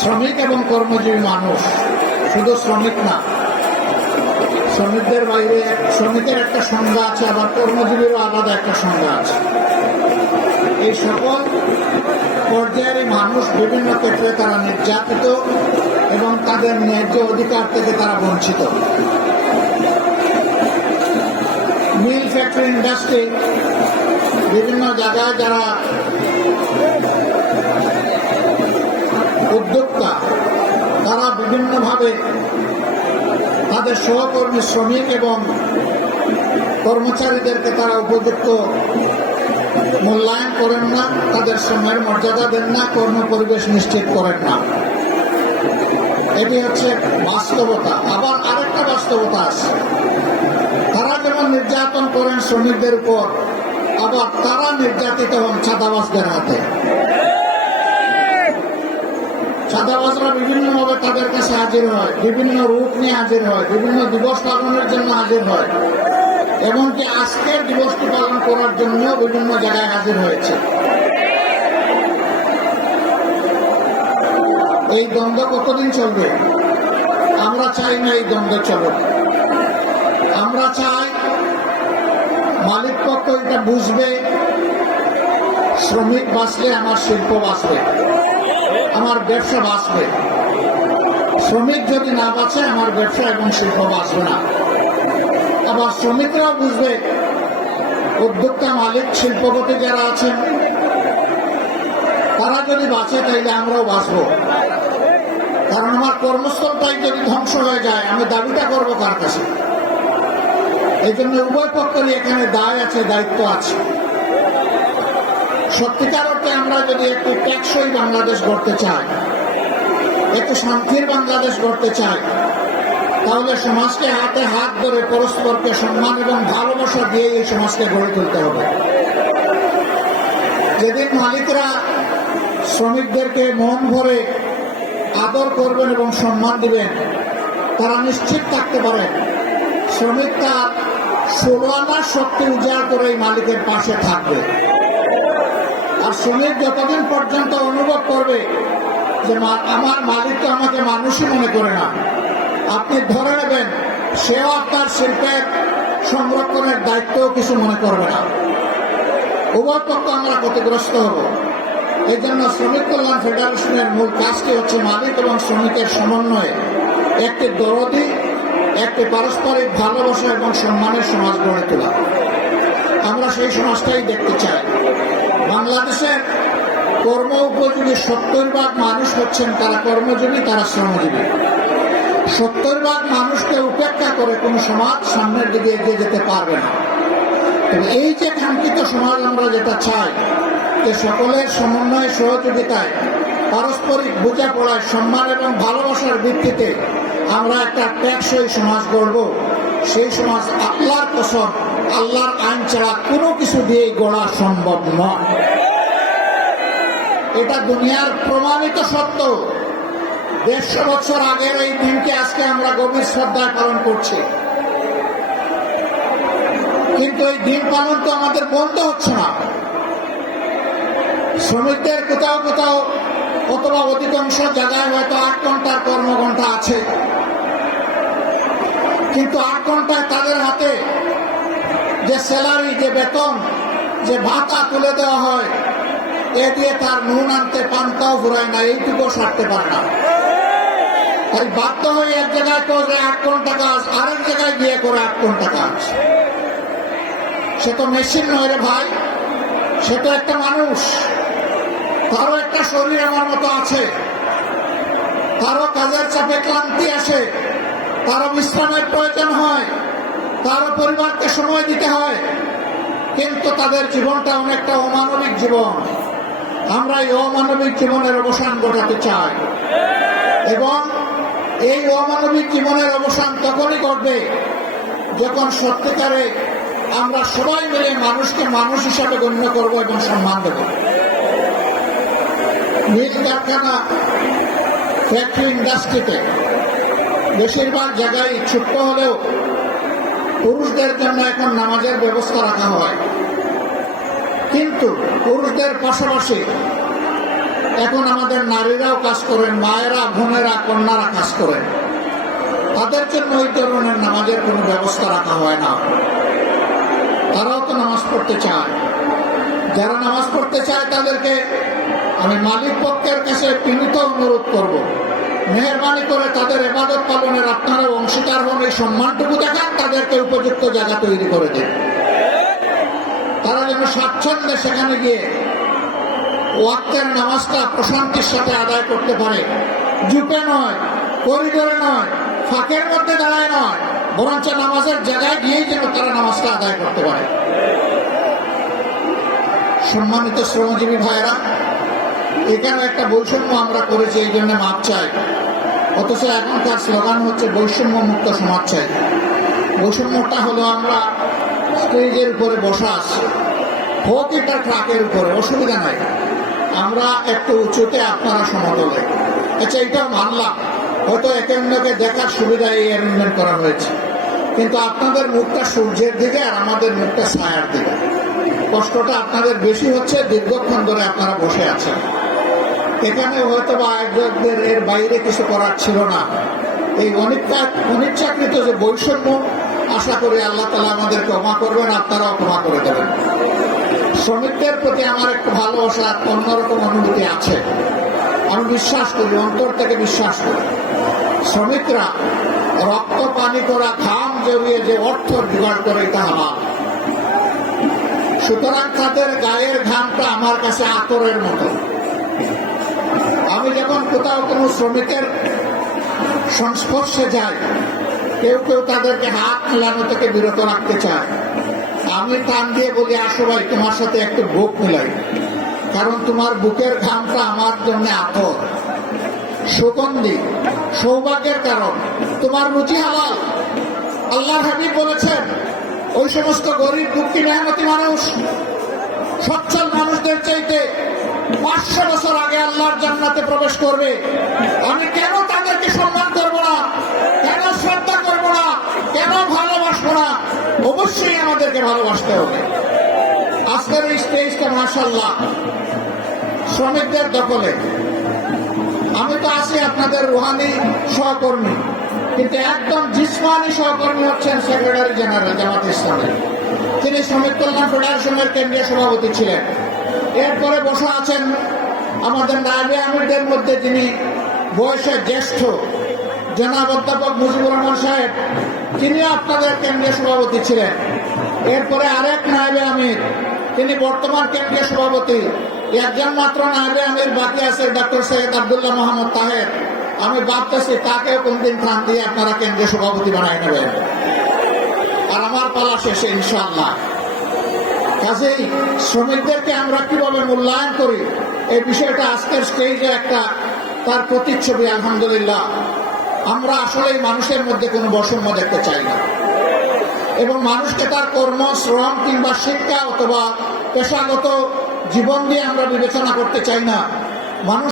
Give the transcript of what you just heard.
শ্রমিক এবং কর্মজীবী মানুষ, শুধু শ্রমিক না, শ্রমিকদের বাইরে শ্রমিকের একটা সংজ্ঞা আছে, আবার কর্মজীবীরও আলাদা একটা সংজ্ঞা আছে। এই সকল পর্যায়ের মানুষ বিভিন্ন ক্ষেত্রে তারা নির্যাতিত এবং তাদের ন্যায্য অধিকার থেকে তারা বঞ্চিত। মিল, ফ্যাক্টরি, ইন্ডাস্ট্রি, বিভিন্ন জায়গায় যারা উদ্যোক্তা, তারা বিভিন্নভাবে তাদের সহকর্মী শ্রমিক এবং কর্মচারীদেরকে তারা উপযুক্ত মূল্যায়ন করেন না, তাদের শ্রমের মর্যাদা দেন না, কর্ম পরিবেশ নিশ্চিত করেন না। এটি হচ্ছে বাস্তবতা। আবার আরেকটা বাস্তবতা আছে, তারা যেমন নির্যাতন করেন শ্রমিকদের উপর, আবার তারা নির্যাতিত হন চাঁদাবাজদের হাতে। চাঁদাবাজরা বিভিন্নভাবে তাদের কাছে হাজির হয়, বিভিন্ন রূপ নিয়ে হাজির হয়, বিভিন্ন দিবস পালনের জন্য হাজির হয়, এমনকি আজকের দিবসটি পালন করার জন্য বিভিন্ন জায়গায় হাজির হয়েছে। এই দ্বন্দ্ব কতদিন চলবে? আমরা চাই না এই দ্বন্দ্ব চলবে। আমরা চাই মালিক পক্ষ এটা বুঝবে, শ্রমিক বাঁচলে আমার শিল্প বাঁচবে, আমার ব্যবসা বাঁচবে। শ্রমিক যদি না বাঁচে, আমার ব্যবসা এবং শিল্প বাঁচবে না। আবার শ্রমিকরাও বুঝবে, উদ্যোক্তা, মালিক, শিল্পপতি যারা আছেন, তারা যদি বাঁচে তাইলে আমরাও বাঁচবো। কারণ আমার কর্মস্থলটাই যদি ধ্বংস হয়ে যায়, আমি দাবিটা করবো কার কাছে? এই জন্য উভয় পক্ষেরই এখানে দায় আছে, দায়িত্ব আছে। সত্যিকার অর্থে আমরা যদি একটু টেকসই বাংলাদেশ গড়তে চাই, একটু শান্তির বাংলাদেশ গড়তে চাই, তাহলে সমাজকে হাতে হাত ধরে পরস্পরকে সম্মান এবং ভালোবাসা দিয়ে এই সমাজকে গড়ে তুলতে হবে। যেদিন মালিকরা শ্রমিকদেরকে মন ভরে আদর করবেন এবং সম্মান দিবেন, তারা নিশ্চিত থাকতে পারেন শ্রমিক তার 16 আনার শক্তি উজাড় করে এই মালিকের পাশে থাকবে। আর শ্রমিক যতদিন পর্যন্ত অনুভব করবে যে আমার মালিক তো আমাকে মানুষই মনে করে না, আপনি ধরে নেবেন সেও আপনার শিল্পের সংরক্ষণের দায়িত্বও কিছু মনে করবে না। উভয় পক্ষ আমরা ক্ষতিগ্রস্ত হব। এই জন্য শ্রমিক কল্যাণ ফেডারেশনের মূল কাজটি হচ্ছে মালিক এবং শ্রমিকের সমন্বয়ে একটি দরদি, একটি পারস্পরিক ভালোবাসা এবং সম্মানের সমাজ গড়ে তোলা। আমরা সেই সমাজটাই দেখতে চাই। বাংলাদেশের কর্ম উপযোগী 70% মানুষ হচ্ছেন তারা কর্মজীবী, তারা শ্রমজীবী। 70% মানুষকে উপেক্ষা করে কোন সমাজ সামনের দিকে এগিয়ে যেতে পারবে না। তবে এই যে কাঙ্ক্ষিত সমাজ আমরা যেটা চাই, যে সকলের সমন্বয়, সহযোগিতায়, পারস্পরিক বোঝাপড়ায়, সম্মান এবং ভালোবাসার ভিত্তিতে আমরা একটা টেকসই সমাজ গড়ব, সেই সমাজ আল্লাহর কসম, আল্লাহর আইন ছাড়া কোনো কিছু দিয়েই গড়া সম্ভব নয়। এটা দুনিয়ার প্রমাণিত সত্য। 150 বছর আগের এই দিনকে আজকে আমরা গভীর শ্রদ্ধায় পালন করছি, কিন্তু এই দিন পালন তো আমাদের বন্ধ হচ্ছে না। শ্রমিকদের কোথাও কোথাও অথবা অধিকাংশ জায়গায় হয়তো 8 ঘন্টার কর্মঘণ্টা আছে, কিন্তু 8 ঘন্টায় তাদের হাতে যে স্যালারি, যে বেতন, যে ভাতা তুলে দেওয়া হয়, এ দিয়ে তার নুন আনতে পান্তাও ফুরায় না, এইটুকু সারতে পারে না। তাই বাধ্য হয়ে এক জায়গায় করে 8 ঘন্টা কাজ, আরেক জায়গায় গিয়ে করে 8 ঘন্টা কাজ। সে তো মেশিন নয় রে ভাই, সে তো একটা মানুষ। তারও একটা শরীর আমার মতো আছে, তারও কাজের চাপে ক্লান্তি আসে, তারও বিশ্রামের প্রয়োজন হয়, তারও পরিবারকে সময় দিতে হয়, কিন্তু তাদের জীবনটা অনেকটা অমানবিক জীবন। আমরা এই অমানবিক জীবনের অবসান ঘটাতে চাই, এবং এই অমানবিক জীবনের অবসান তখনই ঘটবে যখন সত্যিকারে আমরা সবাই মিলে মানুষকে মানুষ হিসাবে গণ্য করব এবং সম্মান দেব। মিল, কারখানা, ফ্যাক্টরি, ইন্ডাস্ট্রিতে বেশিরভাগ জায়গায় ছোট্ট হলেও পুরুষদের জন্য এখন নামাজের ব্যবস্থা রাখা হয়, কিন্তু পুরুষদের পাশাপাশি এখন আমাদের নারীরাও কাজ করেন, মায়েরা, বোনেরা, কন্যারা কাজ করেন। তাদের জন্য ওই ধরনের নামাজের কোনো ব্যবস্থা রাখা হয় না। তারাও তো নামাজ পড়তে চায়। যারা নামাজ পড়তে চায় তাদেরকে আমি মালিক পক্ষের কাছে বিনীত অনুরোধ করব, মেহরবানি করে তাদের ইবাদত পালনের আপনারা অংশীদার হন, এই সম্মানটুকু দেখান, তাদেরকে উপযুক্ত জায়গা তৈরি করে দেন। তারা যেন স্বাচ্ছন্দ্যে সেখানে গিয়ে ওয়াক্তের নামাজটা প্রশান্তির সাথে আদায় করতে পারে। জুপে নয়, করিডোরে নয়, ফাঁকের মধ্যে দাঁড়ায় নয়, বরঞ্চ নামাজের জায়গায় গিয়েই যেন তারা নামাজটা আদায় করতে পারে। সম্মানিত শ্রমজীবী ভাইয়েরা, এখানে একটা বৈষম্য আমরা করেছি, এই জন্য মাপ চাই। অথচ এখনকার স্লোগান হচ্ছে বৈষম্য মুক্ত সমাজ চাই। বৈষম্যটা হলো আমরা স্টেজের উপরে বসা আছি, হোক এটা ট্রাকের উপরে, অসুবিধা নাই, আমরা একটু উঁচুতে, আপনারা সমতলে। আচ্ছা, এটাও মানলাম, হয়তো একে অন্যকে দেখার সুবিধা এই অ্যারেঞ্জমেন্ট করা হয়েছে, কিন্তু আপনাদের মুখটা সূর্যের দিকে আর আমাদের মুখটা ছায়ার দিকে। কষ্টটা আপনাদের বেশি হচ্ছে, দীর্ঘক্ষণ ধরে আপনারা বসে আছেন। এখানে হয়তো বা আয়োজকদের এর বাইরে কিছু করার ছিল না। এই অনিচ্ছাকৃত যে বৈষম্য, আশা করি আল্লাহ তাআলা আমাদের ক্ষমা করবেন, আপনারাও ক্ষমা করে দেবেন। শ্রমিকদের প্রতি আমার একটু ভালোবাসা, অন্যরকম অনুভূতি আছে। আমি বিশ্বাস করি, অন্তর থেকে বিশ্বাস করি, শ্রমিকরা রক্ত পানি করা, ঘাম জড়িয়ে যে অর্থ জোগাড় করে, এটা হালাল। সুতরাং তাদের গায়ের ঘামটা আমার কাছে আতরের মতো। আমি যখন কোথাও কোনো শ্রমিকের সংস্পর্শে যাই, কেউ কেউ তাদেরকে হাত মেলানো থেকে বিরত রাখতে চায়, আমি টান দিয়ে বলি, আসো ভাই, তোমার সাথে একটু বুক মিলাই, কারণ তোমার বুকের ঘামটা আমার জন্য আতর, সুগন্ধি, সৌভাগ্যের কারণ। তোমার রুচি হালাল। আল্লাহর হাবিব বলেছেন, ওই সমস্ত গরিব, দুঃখী, মেহনতি মানুষ সচ্ছল মানুষদের চাইতে 500 বছর আগে আল্লাহর জান্নাতে প্রবেশ করবে। আমি কেন তাদেরকে সম্মান করব না, কেন শ্রদ্ধা করব না, কেন ভালোবাসবো না? অবশ্যই আমাদেরকে ভালোবাসতে হবে। আজকের এই স্টেজটা মাশাআল্লাহ শ্রমিকদের দখলে। আমি তো আছি আপনাদের রুহানি সহকর্মী, কিন্তু একদম জিসমানি সহকর্মী হচ্ছেন সেক্রেটারি জেনারেল জামাত ইসলামের। তিনি শ্রমিক কল্যাণ ফেডারেশনের কেন্দ্রীয় সভাপতি ছিলেন। এরপরে বসা আছেন আমাদের নায়েবে আমিরদের মধ্যে যিনি বয়সে জ্যেষ্ঠ, জনাব অধ্যাপক মুজিবুর রহমান সাহেব, তিনিও আপনাদের কেন্দ্রীয় সভাপতি ছিলেন। এরপরে আরেক নায়েবে আমির, তিনি বর্তমান কেন্দ্রীয় সভাপতি। একজন মাত্র নায়েবে আমির বাকি আছে, ডক্টর সৈয়দ আব্দুল্লাহ মোহাম্মদ তাহের। আমি ভাবতেছি তাকেও কোনদিন খান দিয়ে আপনারা কেন্দ্রীয় সভাপতি বানাই নেবেন, আর আমার পালা শেষে ইনশাআল্লাহ। কাজেই শ্রমিকদেরকে আমরা কিভাবে মূল্যায়ন করি, এই বিষয়টা আজকের স্টেজে একটা তার প্রতিচ্ছবি। আলহামদুলিল্লাহ, আমরা আসলে মানুষের মধ্যে কোনো বৈষম্য দেখতে চাই না, এবং মানুষকে তার কর্ম, শ্রম কিংবা শিক্ষা অথবা পেশাগত জীবন দিয়ে আমরা বিবেচনা করতে চাই না। মানুষ